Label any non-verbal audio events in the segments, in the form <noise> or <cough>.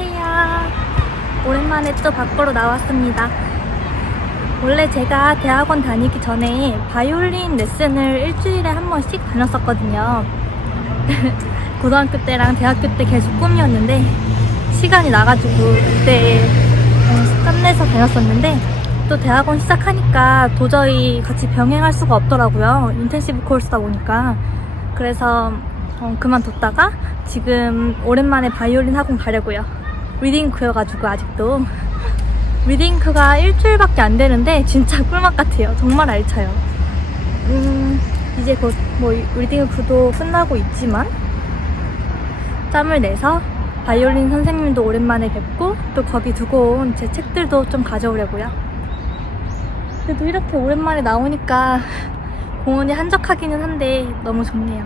안녕하세요. 오랜만에 또 밖으로 나왔습니다. 원래 제가 대학원 다니기 전에 바이올린 레슨을 일주일에 한 번씩 다녔었거든요. <laughs> 고등학교 때랑 대학교 때 계속 꿈이었는데 시간이 나가지고 그때 어, 땀내서 다녔었는데 또 대학원 시작하니까 도저히 같이 병행할 수가 없더라고요. 인텐시브 코र्스다 보니까. 그래서 어, 그만뒀다가 지금 오랜만에 바이올린 학원 가려고요. 리딩크여가지고 아직도. 리딩크가 일주일밖에 안 되는데 진짜 <laughs> 꿀맛 같아요. 정말 알차요. 음, 이제 곧 뭐 리딩크도 끝나고 있지만 짬을 내서 바이올린 선생님도 오랜만에 뵙고 또 거기 두고 온 제 책들도 좀 가져오려고요. 그래도 이렇게 오랜만에 나오니까 공원이 한적하기는 한데 너무 좋네요.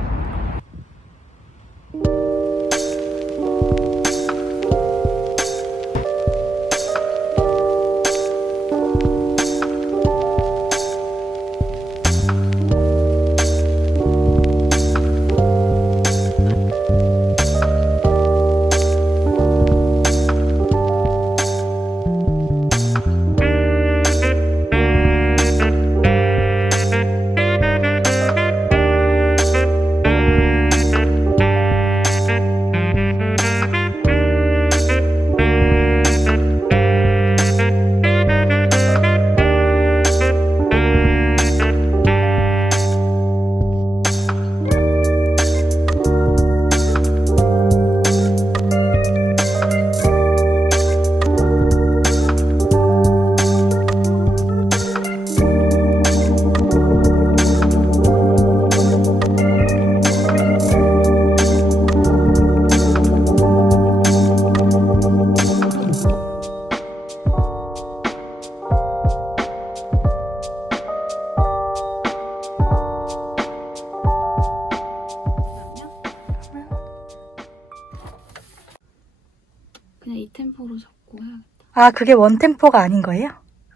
아, 그게 원템포가 아닌 거예요?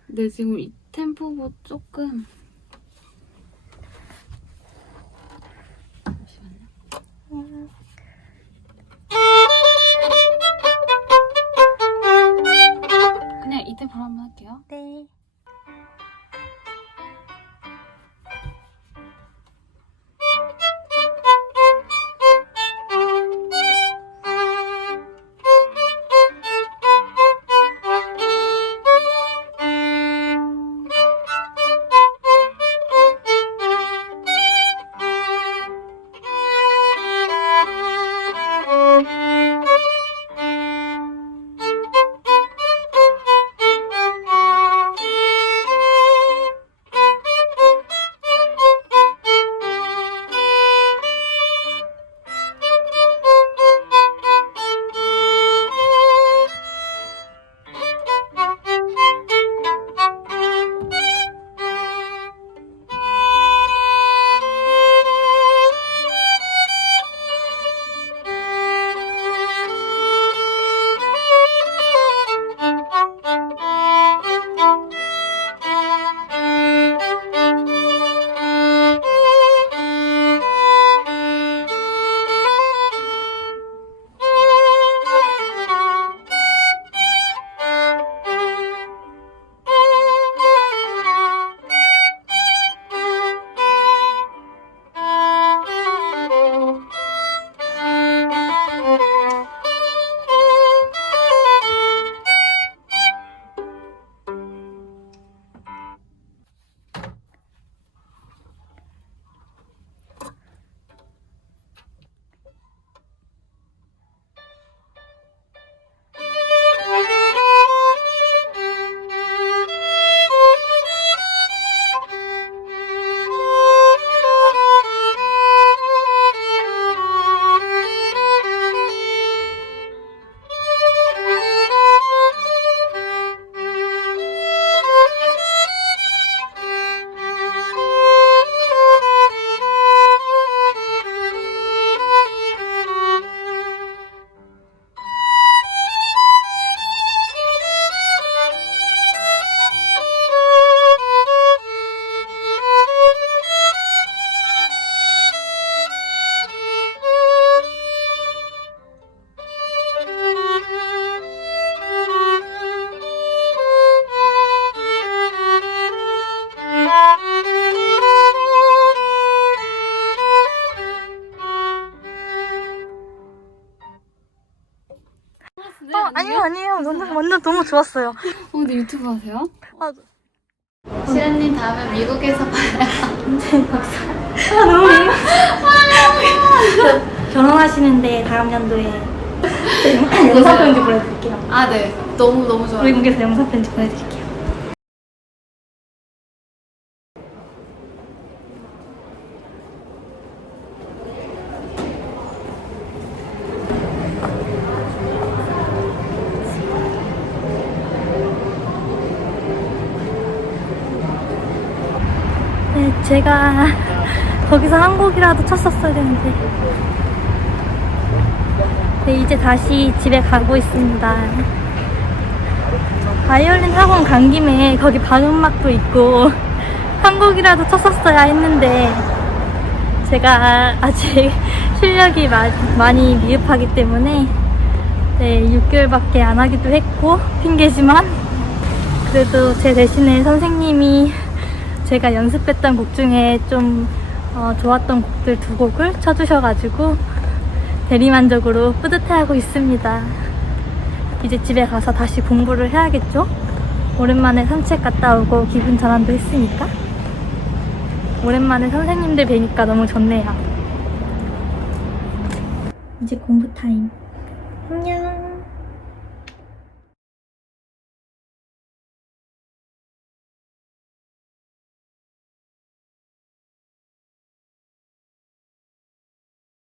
근데 지금 이 템포가 조금 잠시만요. 그냥 이 템포로 한번 할게요. 네. 아니요, 아니에요. 완전, 완전 너무 좋았어요. 어, 근데 유튜브 하세요? 아, 시연님 다음에 미국에서 봐요. 아, 너무 저 결혼하시는데 다음 연도에 저 영상 편지 보내드릴게요. 아, 네. 너무, 너무 좋아요. 외국에서 영상 편지 보내드릴게요. 네, 제가 거기서 한 곡이라도 쳤었어야 되는데. 네, 이제 다시 집에 가고 있습니다. 바이올린 학원 간 김에 거기 방음막도 있고 한 곡이라도 쳤었어야 했는데 제가 아직 <laughs> 실력이 마- 많이 미흡하기 때문에 네, 6개월밖에 안 하기도 했고 핑계지만 그래도 제 대신에 선생님이 제가 연습했던 곡 중에 좀 어, 좋았던 곡들 두 곡을 쳐주셔가지고 대리만족으로 뿌듯해하고 있습니다. 이제 집에 가서 다시 공부를 해야겠죠? 오랜만에 산책 갔다 오고 기분 전환도 했으니까. 오랜만에 선생님들 뵈니까 너무 좋네요. 이제 공부 타임. 안녕.